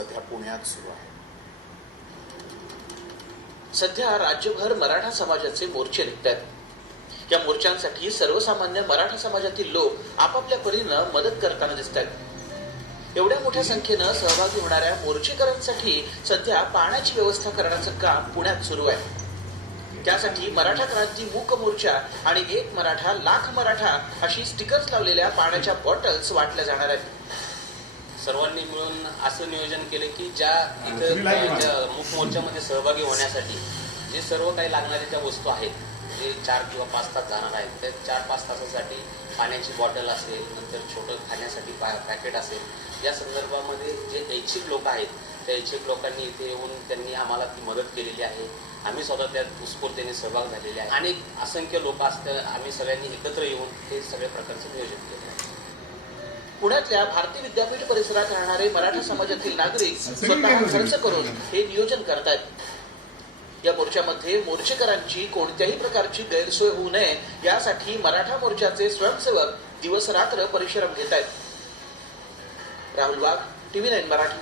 सध्या पुण्यात सुरू आहे। सध्या राज्यभर मराठा समाजाचे मोर्चे निघतात। या मोर्चांसाठी सर्वसामान्य मराठा समाजातील लोक आपापल्या परीनं मदत करताना दिसतात। एवढ्या मोठ्या संख्येनं सहभागी होणाऱ्या मोर्चेकरांसाठी सध्या पाण्याची व्यवस्था करण्याचं काम पुण्यात सुरू आहे। त्यासाठी मराठा क्रांती मूक मोर्चा आणि एक मराठा लाख मराठा अशी स्टिकर्स लावलेल्या पाण्याच्या बॉटल्स वाटल्या जाणार आहेत। सर्वांनी मिळून असं नियोजन केले की ज्या इथं मूक मोर्चामध्ये सहभागी होण्यासाठी जे सर्व काही लागणाऱ्या ज्या वस्तू आहेत, जे 4 किंवा 5 तास जाणार आहेत, त्या 4-5 तासासाठी पाण्याची बॉटल असेल, नंतर छोटं खाण्यासाठी पॅकेट असेल, या संदर्भामध्ये जे ऐच्छिक लोक आहेत त्या ऐच्छिक लोकांनी इथे येऊन त्यांनी आम्हाला ती मदत केलेली आहे। आम्ही स्वतः त्यात उत्स्फूर्तीने सहभाग झालेले आहे। अनेक असंख्य लोक असतात, आम्ही सगळ्यांनी एकत्र येऊन हे सगळ्या प्रकारचं नियोजन केलं आहे। पुण्यातल्या भारती विद्यापीठ परिसरात राहणारे मराठा समाजातील नागरिक स्वतः खर्च करून हे नियोजन करतायत। या मोर्चामध्ये मोर्चेकरांची कोणत्याही प्रकारची गैरसोय होऊ नये यासाठी मराठा मोर्चाचे स्वयंसेवक दिवस रात्र परिश्रम घेत आहेत। राहुल वाघ, TV9 मराठी।